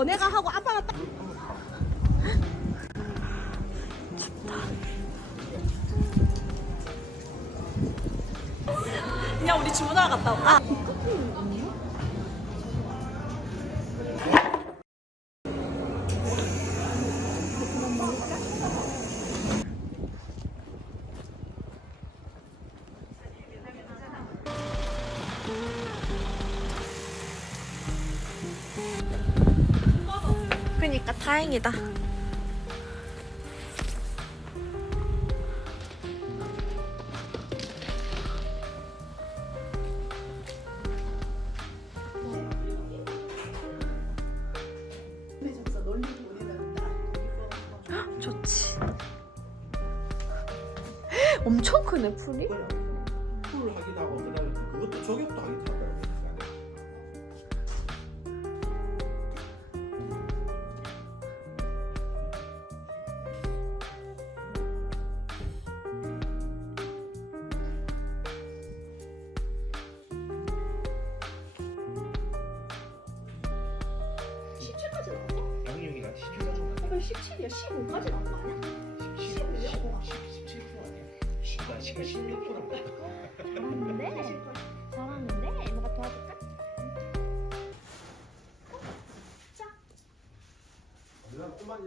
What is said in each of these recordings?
너네가 하고 아빠가 딱 아, 그냥 우리 주문하러 갔다 올까? 다행이다. 좋지. 엄청 크네 풀이. 풀 하기도 어쩌다 그것도 저격도 하기도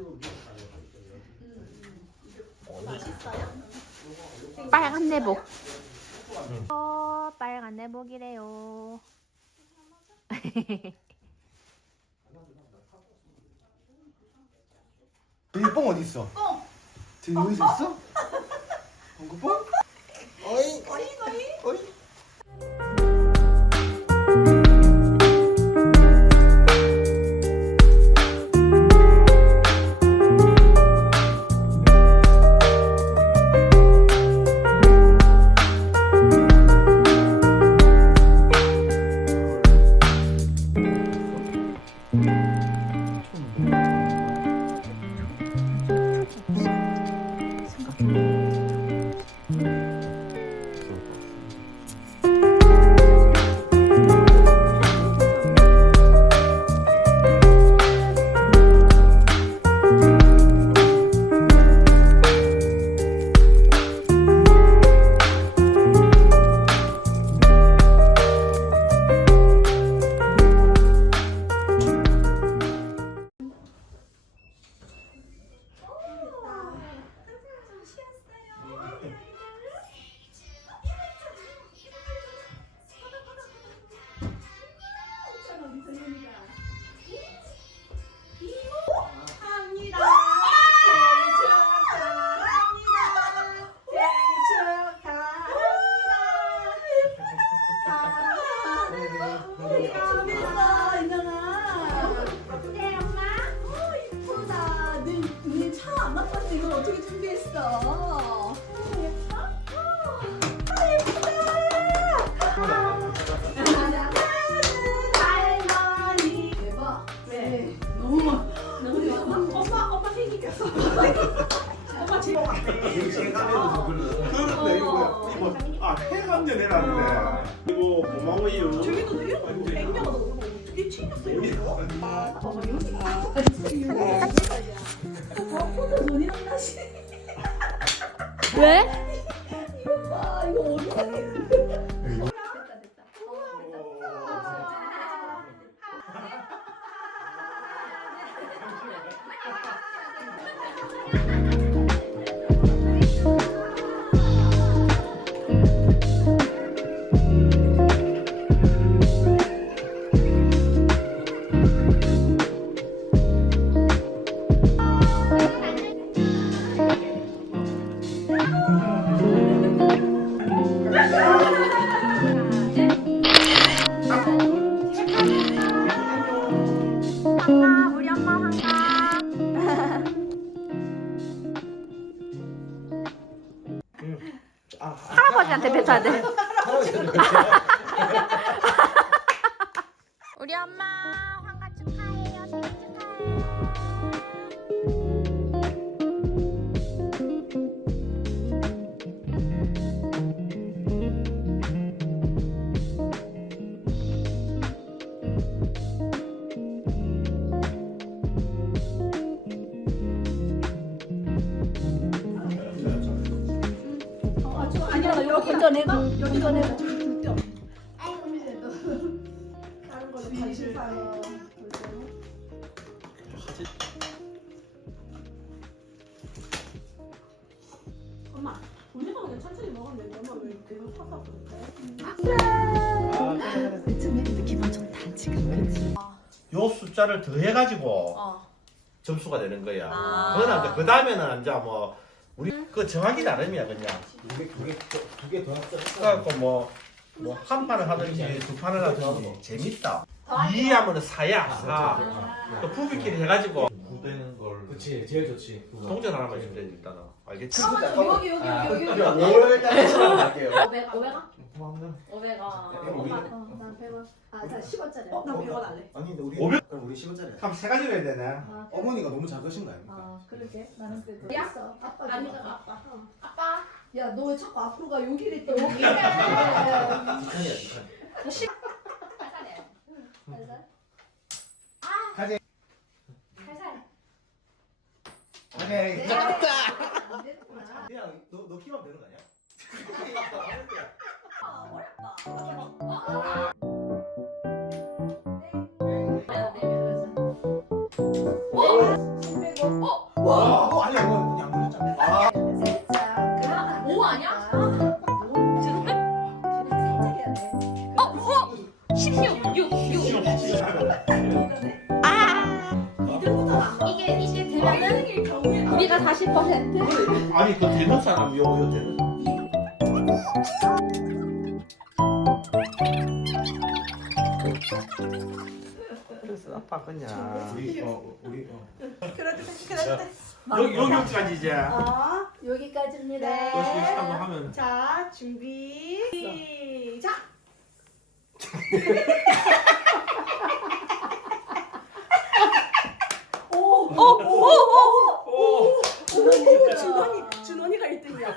음, 음. 빨간 내복. 어, 빨간 내복이래요. 이뽕 어디 있어? 뽕. 지금 여기서 있어? 어. 어, 그 방구뽕? 어이. 어이 어이. 어이. 哦。 왜? 이거 봐, 이거 어디서 가야 돼. 건져내가? 건져내가. 다른 거는 다 실패하고. 엄마, 우리가 그냥 천천히 먹으면 되는데 엄마 왜 계속 사서 그래? 기분 좋다 지금. 요 숫자를 더해가지고 어. 점수가 되는 거야. 아. 그건 이제 그 다음에는 이제 뭐 우리 그 정하기 나름이야 그냥. 두개두개두개더 그래갖고 뭐뭐 한 판을 하든지 두 판을 하든지 재밌다. 이 하면은 사야 사. 또 부부끼리 해가지고 구되는 걸 그치 제일 좋지. 동전 하나만 있으면 돼 일단은. 알겠지? 여기 여기 아, 여기 여기. 5월달에 갈게요 500 500원? 500원. 우리- 난 100원. 아, 나 10원짜리. 어, 나 100원 할래. 아니 근데 우리 오백? 그럼 우리 10원짜리 그럼 세 가지로 해야 되네. 아, 그래? 어머니가 너무 작으신 거 아닙니까? 아, 그러게. 나는. 야? 있어. 아빠 좀 아니잖아, 아빠. 어. 아빠. 야, 너 왜 자꾸 앞으로 가? 여기를 또 여기를. 북한이야 북한 가재 살살. 가재 안 되는구나. 그냥 너, 너 키만 되는 거 아니야? 와 우리가 40%. 아니 그 되는 사람 요거 요 되는 사람. 그래서 아빠 그냥 우리 어 우리 어 그래도 돼. 그래도 돼. 여기 여기까지 이제 어, 여기까지입니다. 열심히 한번 하면 자, 준비. 시작. 오, 오, 오, 오, 오. 준원이, 준원이, 준원이가 1등이야.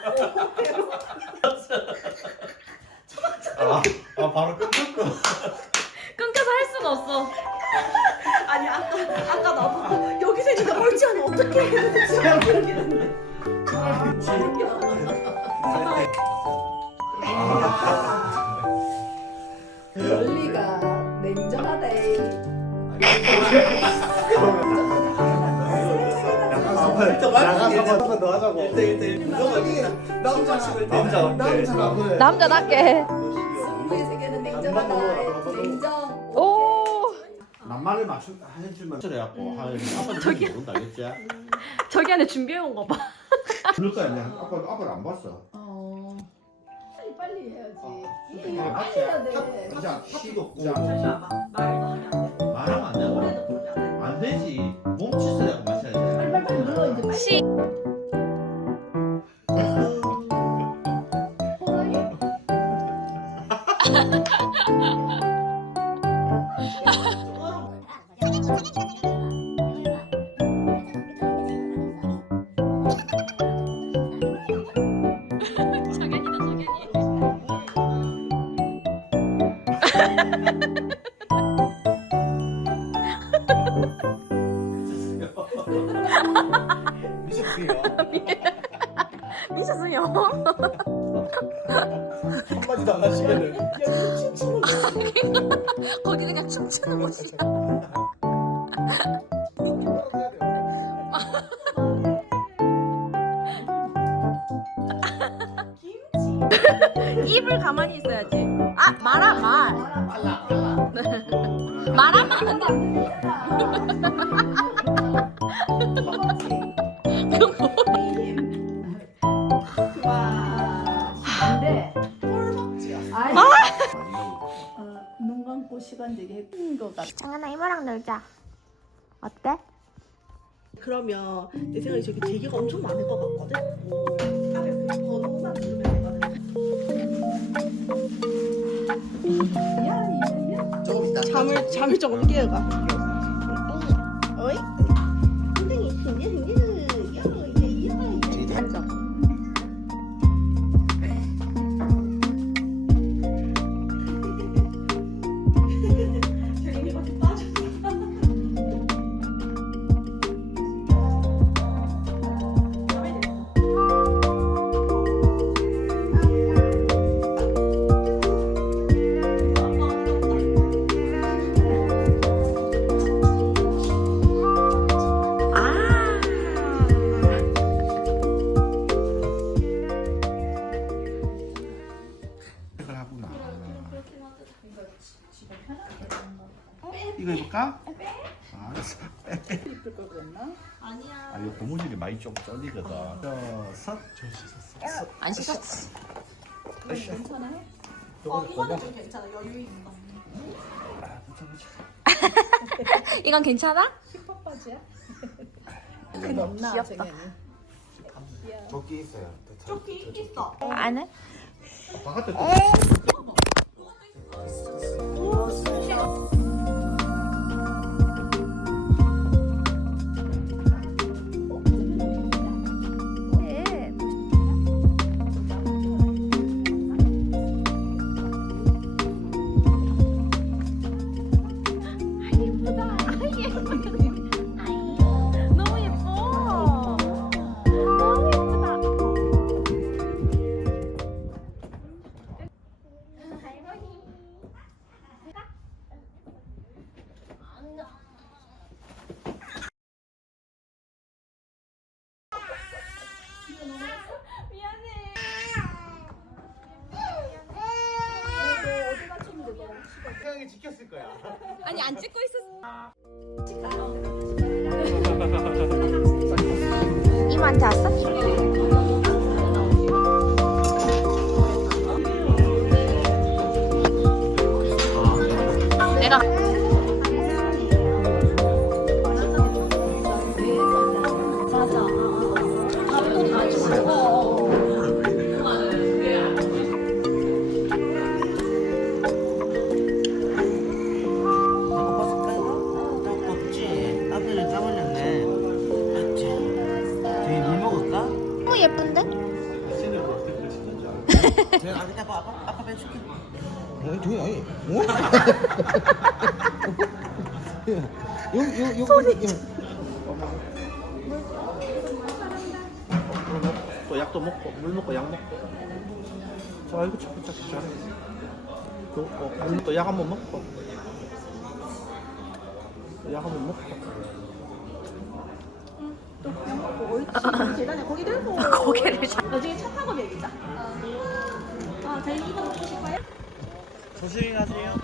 아, 아 바로 끝났고 끊겨서 할 수가 없어. 아니 아까 아까 나보고 여기서 이제 나 멀지 않아 어떻게 해야 되지? 이렇게 했는데. 원리가 냉정하 다. 나가서 한번 더 하자고. 1대1대1 너가 이게 남자. 치고 남자. 남자. 남자가 그래 남자답게. 승부의 세계는 냉정하다. 냉정. 오. 낱말을 맞춘 한 줄만 그래갖고 한 아빠는 저기 모른다 알겠지? 저기 안에 준비해 온 거 봐. 그럴 거 아니야. 아빠 아빠를 안 봤어. 어. 빨리 해야지. 어. 이게 빨리 해야 돼. 자. 시도 말도 하면 눌 한마디도 안 하시면은 거기 그냥 춤추는 곳이야. 시간 되게 했던 것 같아. 장현아 이모랑 놀자. 어때? 그러면 내 생각에 저기 대기가 엄청 많을 것 같거든. 그 번호만 누르면 되거든. 미안해 미안해. 조금 이따 잠을 잠을 조금 깨어가. 어이? 승진 승 좀 떨리거든. 저, 석. 저 씻었어. 안 씻었어. 어 이거는 좀 괜찮아 여유 있는 거. 이건 괜찮아? 귀엽다. 조끼 있어요. 조끼 있어. 안 해? 바깥에 너 이 아직 아빠 아빠 빼줄게. 아니 저기 아니. 여기 여기 여기. 또 약도 먹고 물 먹고 약 먹고. 자 이거 착착 착착 잘해. 또약 한 번 먹고. 약 한 번 먹고. 계단에 고기 들고. 고개를 잡. 나중에 차 타고 내리자. 조심히 가세요.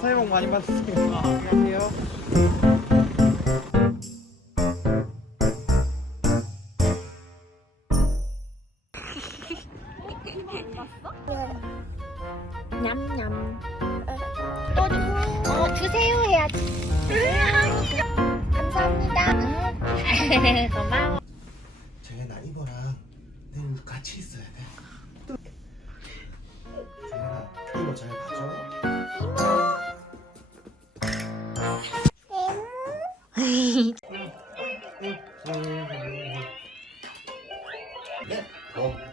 새해 복 많이 받으세요. 안녕하세요.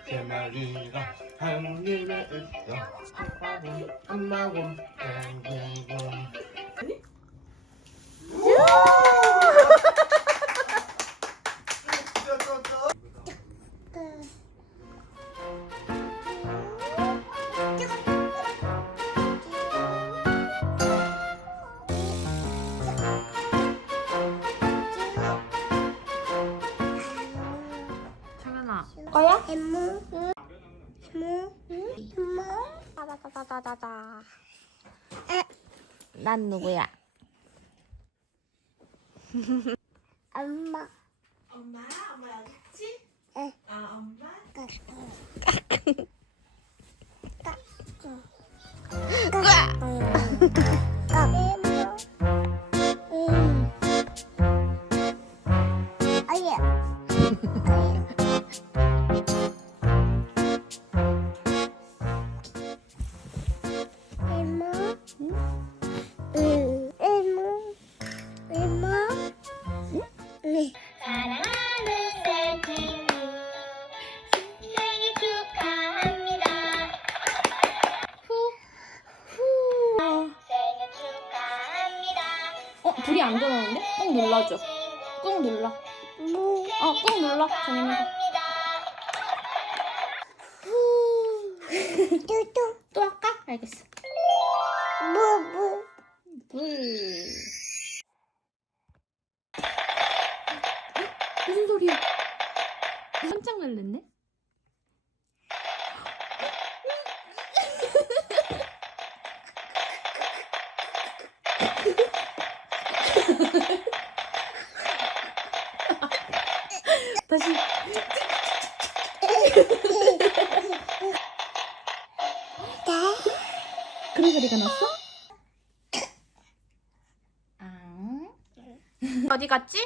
곱게 마리가 하늘에 있어. 아빠곰, 엄마곰, 땡땡곰. 누구야? 엄마 엄마, 엄마 여기 있지? 응. 아, 엄마. 아예 엠무 꾹 눌러줘. 꾹 눌러. 무어꾹 눌러. 정연이가. 뚜뚜 또 할까? 알겠어. 무무 불. 무슨 소리야? 깜짝 놀랐네. 다시. 그런 소리가 났어? 아. 어디 갔지?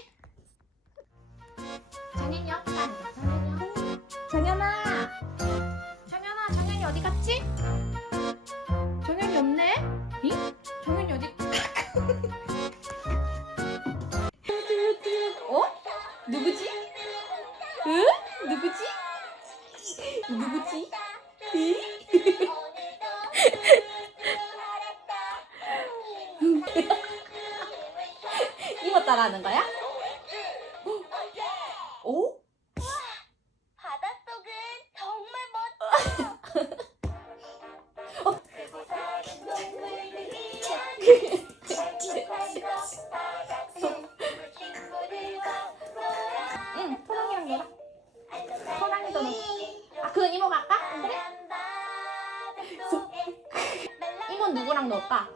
누구랑 놀까?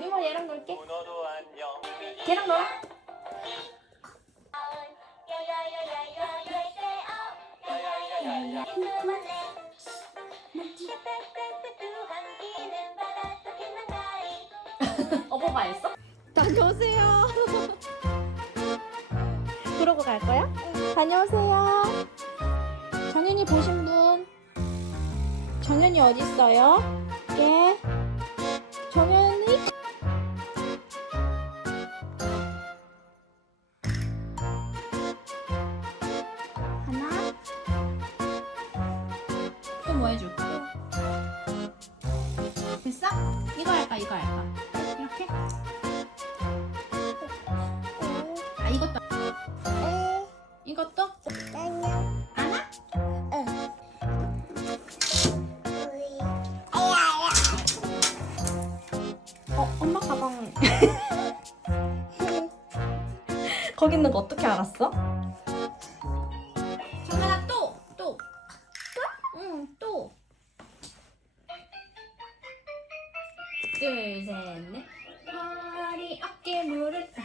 이모 얘랑 놀게. 걔랑 놀아. 어버가 했어? 다녀오세요. 그러고 갈 거야? 다녀오세요. 정연이 보신 분? 정연이 어디 있어요? 예. 정연이? 하나. 또 뭐 해줄까? 됐어? 이거 할까? 이거 할까? 있는 거 어떻게 알았어? 정연아 또! 또! 응 또! 둘, 셋, 넷 허리, 어깨, 무릎